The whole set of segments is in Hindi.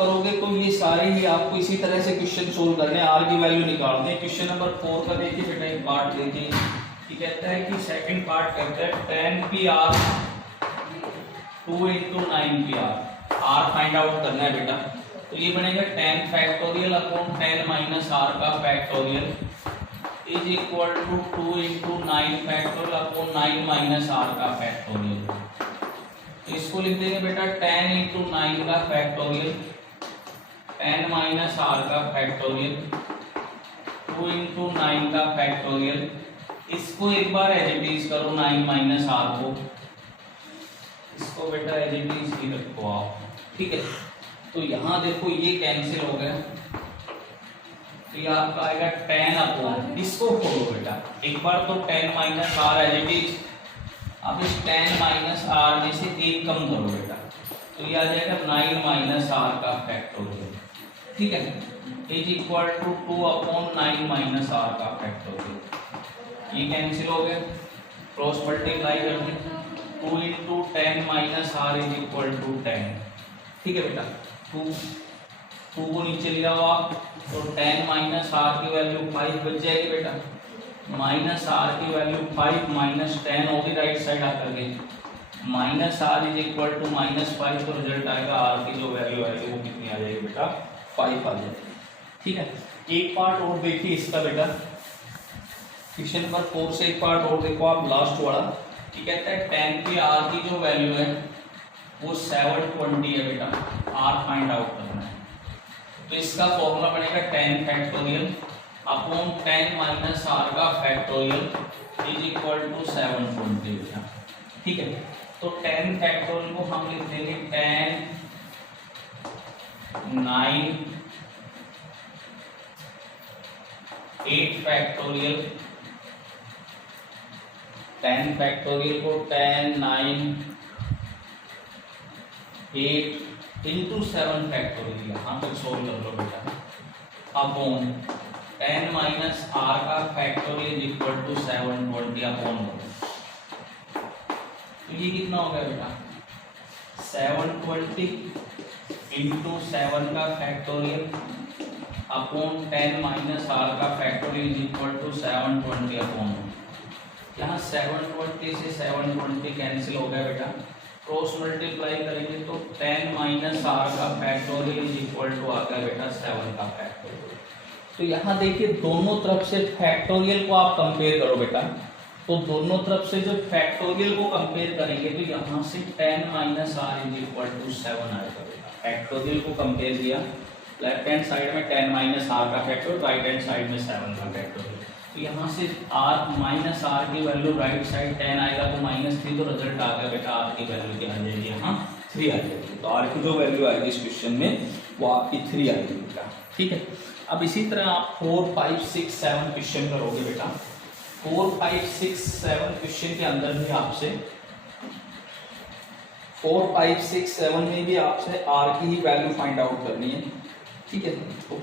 करोगे तो ये सारे ही आपको इसी तरह से क्वेश्चन सोल्व करने, आर की वैल्यू निकालते हैं। क्वेश्चन नंबर 4 का देखिए बेटा, एक पार्ट देखिए कि कहता है कि सेकंड पार्ट कहता है 10 P R 2 into 9 P R find out करना है बेटा। तो ये बनेगा 10 फैक्टोरियल अपॉन 10 माइनस आर का factorial is equal to 2 into 9 factorial upon 9 minus R का फैक्टोरियल। इसको लिख देंगे बेटा 10 into 9 का फैक्टोरियल 10 माइनस आर का फैक्टोरियल 2 into 9 का फैक्टोरियल। इसको एक बार एज इट इज करो 9 माइनस आर को, इसको बेटा एज इट इज ही रखो आप, ठीक है। तो यहाँ देखो ये कैंसिल हो गया, तो ये आपका आएगा 10 अपॉन, इसको खोलो बेटा एक बार तो 10 minus R as it is. अब इस 10 माइनस आर में से एक कम करो बेटा, तो ये आ जाएगा 9 माइनस आर का फैक्टोरियल, ठीक है, is equal to 2 upon 9 minus R का फैक्टोरियल। ये कैंसिल हो गया, क्रॉस मल्टीप्लाई कर दें, 2 into 10 minus R is equal to 10, ठीक है बेटा। 2 को नीचे ले आओ आप, तो 10 माइनस आर की वैल्यू 5 बच जाएगी बेटा, माइनस आर की वैल्यू 5 माइनस 10 होगी राइट साइड आकर के, minus R is equal to minus 5, तो रिजल्ट आएगा आर की जो वैल्यू आएगी वो कितनी आ जाएगी बेटा, 5 आ जाएगी, ठीक है। एक पार्ट और देखिए इसका बेटा, क्वेश्चन नंबर 4 से एक पार्ट और देखो आप, लास्ट वाला कि कहता है 10 की आर की जो वैल्यू है वो 720 है बेटा, आर फाइंड आउट करना है। तो इसका फॉर्मूला बनेगा 10 फैक्टोरियल अपॉन 10 माइनस आर का फैक्टोरियल इज इक्वल टू 720 बेटा, ठीक है। तो 10 फैक्टोरियल को हम लिख देंगे 10 9 8 फैक्टोरियल, 10 फैक्टोरियल को 10 9 8 इंटू 7 फैक्टोरियल यहाँ तक सोल्व कर लो बेटा, अपॉन 10 माइनस आर का factorial is equal to 720 upon, तो ये कितना हो गया बेटा 720 इंटू 7 का फैक्टोरियल अपॉन 10 माइनस आर का factorial is equal to 720 upon, यहाँ 720 से 720 कैंसिल हो गया बेटा, क्रॉस मल्टीप्लाई करेंगे तो 10 माइनस आर का फैक्टोरियल इज इक्वल टू आ गया बेटा 7 का फैक्टोरियल। तो यहाँ देखिए दोनों तरफ से फैक्टोरियल को आप कंपेयर करो बेटा, तो दोनों तरफ से जो फैक्टोरियल को कंपेयर करेंगे तो यहाँ से 10 minus R is equal to 7 आएगा बेटा। फैक्टोरियल को कंपेयर किया, लेफ्ट हैंड साइड में 10 माइनस आर का फैक्टोरियल, राइट हैंड साइड में 7 का फैक्टोरियल। तो यहाँ से आर माइनस आर की वैल्यू राइट साइड 10 आएगा तो -3, तो रिजल्ट आ गया बेटा आर की वैल्यू क्या आ जाएगी यहाँ 3 आ जाएगी। तो आर की जो वैल्यू आएगी इस क्वेश्चन में वो आपकी 3 आएगी बेटा, ठीक है। अब इसी तरह आप 4 5 6 7 क्वेश्चन करोगे बेटा, 4 5 6 7 क्वेश्चन के अंदर भी आपसे 4 5 6 7 में भी आपसे आर की ही वैल्यू फाइंड आउट करनी है, ठीक है। तो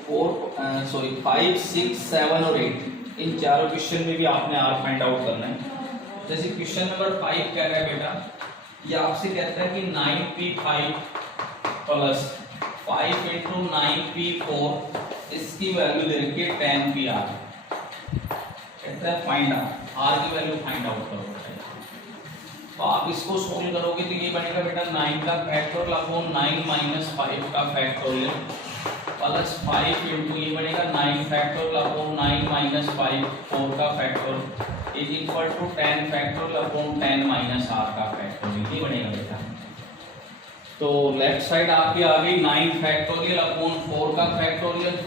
5 6 7 और 8 इन चारों क्वेश्चन में भी आपने आर फाइंड आउट करना है। जैसे क्वेश्चन नंबर 5 क्या है बेटा, ये आपसे कहता है कि 9p5 प्लस 5 इंटू 9p4 इसकी वैल्यू दे रखी है 10pr, कहता है फाइंड आर की वैल्यू फाइंड आउट करो। तो आप इसको सोल्व करोगे तो ये बनेगा बेटा 9 का फैक्टोरियल अपॉन 9 माइनस 5 का फैक्टोरियल प्लस 5 इंटू ये बनेगा 9 फैक्टोरियल अपॉन 9 माइनस 5 4 का factorial is equal to 10 factorial upon 10 minus R का फैक्टोरियल, ये बनेगा बेटा। तो लेफ्ट साइड आपकी आ गई 9 फैक्टोरियल अपॉन 4 का factorial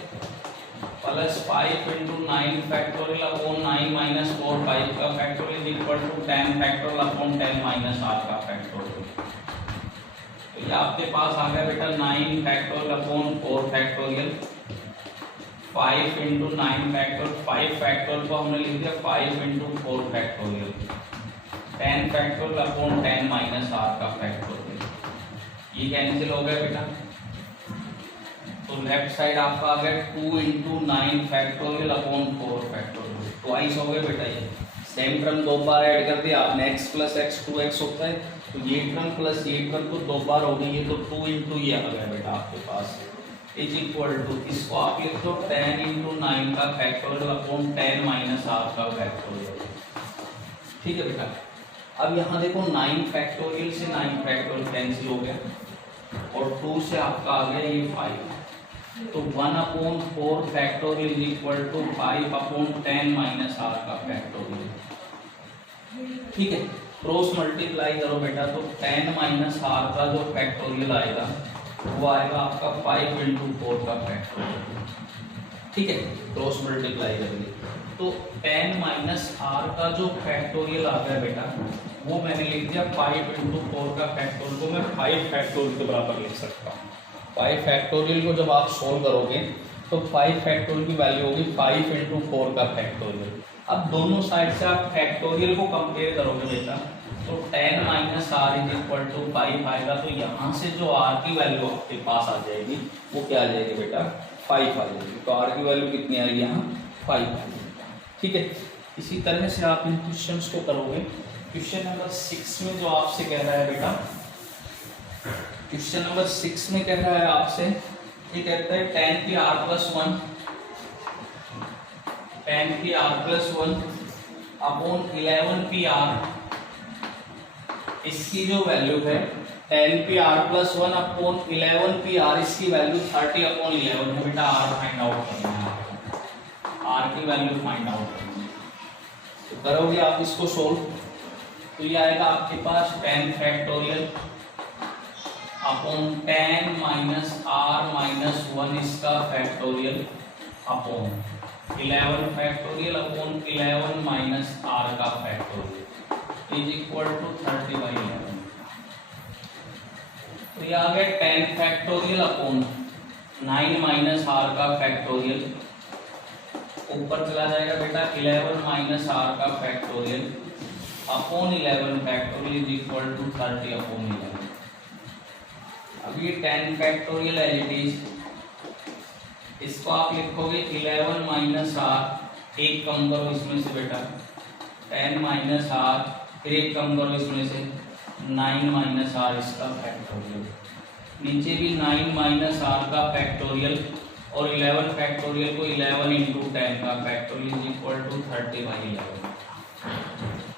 plus 5 into 9 factorial upon 9 minus 4 5 का factorial is equal to 10 factorial upon 10 minus R का फैक्टोरियल। तो ये आपके पास आ गया बेटा 9 factorial upon 4 factorial 5 into 9 factorial, 5 factorial को हमने लिख दिया 5 into 4 factorial 10 factorial upon 10 minus R का फैक्टोरियल, ये कैंसिल हो गया बेटा। तो लेफ्ट साइड आपका आ गया 2 into 9 factorial upon 4 factorial, twice हो गए बेटा। ये सेम टर्म 2 बार ऐड कर दिया आपने, x प्लस x 2x होता है, तो ये टर्म प्लस ये टर्म तो 2 बार हो गई है, तो 2 इंटू ये आ गया बेटा आपके पास इज इक्वल टू, इसको आप लिख दो 10 इंटू 9 का फैक्टोरियल अपॉन 10 माइनस आर का फैक्टोरियल। ठीक है बेटा, अब यहाँ देखो 9 फैक्टोरियल से 9 फैक्टोरियल कैंसिल हो गया और 2 से आपका आ गया ये 5, तो 1/4 factorial is equal to 5/10 minus R का फैक्टोरियल। ठीक है, क्रॉस मल्टीप्लाई करो बेटा, तो 10 माइनस आर का जो फैक्टोरियल आएगा वो आएगा आपका 5 इंटू 4 का फैक्टोरियल। ठीक है, क्रॉस मल्टीप्लाई करेंगे तो 10 माइनस आर का जो फैक्टोरियल आ गया बेटा वो मैंने लिख दिया 5 इंटू 4 का फैक्टोरियल, तो मैं 5 फैक्टोरियल के बराबर लिख सकता हूँ। 5 फैक्टोरियल को जब आप सोल्व करोगे तो 5 फैक्टोरियल की वैल्यू होगी 5 इंटू 4 का फैक्टोरियल। अब दोनों साइड से आप फैक्टोरियल को कंपेयर करोगे बेटा, तो 10 minus R is equal to 5 आएगा, तो यहाँ से जो आर की वैल्यू आपके पास आ जाएगी वो क्या आ जाएगी बेटा, 5 आ जाएगी। तो आर की वैल्यू कितनी आएगी यहाँ, 5 आ जाएगी। ठीक है, इसी तरह से आप इन क्वेश्चंस को करोगे। क्वेश्चन नंबर 6 में जो आपसे कह रहा है बेटा, क्वेश्चन नंबर 6 में कह रहा है आपसे, ये कहता है 10 की r plus 1 upon 11 P R, इसकी जो वैल्यू है 10 P are plus 1 upon 11 P R, इसकी वैल्यू 30/11 है बेटा। आर फाइंड आउट करना है, आर की वैल्यू फाइंड आउट करनी है। तो करोगे आप इसको सोल्व, तो ये आएगा आपके पास 10 factorial upon 10 minus R minus 1 इसका factorial upon 11 factorial upon 11 minus R का फैक्टोरियल इज इक्वल टू 30/11। तो ये आ गया 10 फैक्टोरियल अपॉन 9 माइनस आर का फैक्टोरियल, ऊपर चला जाएगा बेटा 11 माइनस आर का factorial upon 11 factorial is equal to 30/11। अब ये 10 फैक्टोरियल एज इट इज, इसको आप लिखोगे 11 माइनस आर, एक कम करो इसमें से बेटा 10 माइनस आर, फिर एक कम करो इसमें से 9 माइनस आर इसका फैक्टोरियल, नीचे भी 9 माइनस आर का फैक्टोरियल और 11 फैक्टोरियल को 11 इंटू 10 का फैक्टोरियल इज इक्वल टू 30/11।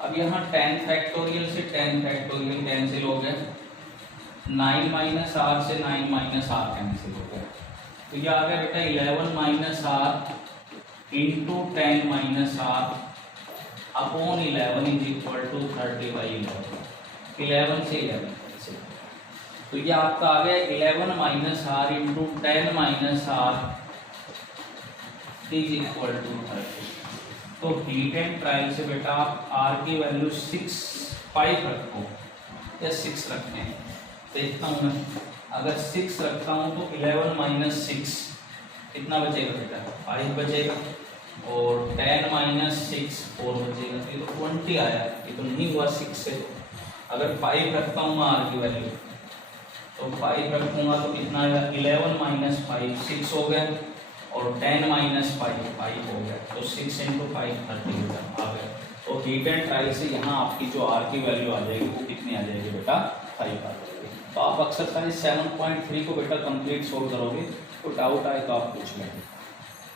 अब यहाँ 10 फैक्टोरियल से 10 फैक्टोरियल कैंसिल हो गया, 9 माइनस आर से 9 माइनस आर कैंसिल हो गया, तो ये आ गया बेटा 11 minus R into 10 minus R upon 11 is equal to 30/11। 11 से 11 से, तो ये आपका आ गया 11 minus R into 10 minus R is equal to 30। तो हीट एंड ट्रायल से बेटा आप आर की वैल्यू 5 रखो या 6 रखते हैं, देखता हूँ मैं। अगर 6 रखता हूँ तो 11 माइनस 6 कितना बचेगा बेटा, 5 बचेगा, और 10 माइनस 6 4 बचेगा, ये तो 20 आया, ये तो नहीं हुआ 6 से। अगर 5 रखता हूँ मैं आर की वैल्यू, तो 5 रखूँगा तो कितना आएगा, 11 माइनस 5 6 हो गया, और 10 माइनस 5 5 हो गया, तो 6 इंटू 5 30 आ गया। तो हीट एंड ट्रायल से यहाँ आपकी जो आर की वैल्यू आ जाएगी वो कितनी आ जाएगी बेटा, 5 आ जाएगी। तो आप एक्सरसाइज 7.3 को बेटा कंप्लीट सोल्व करोगे, तो डाउट आए तो आप पूछ लेंगे।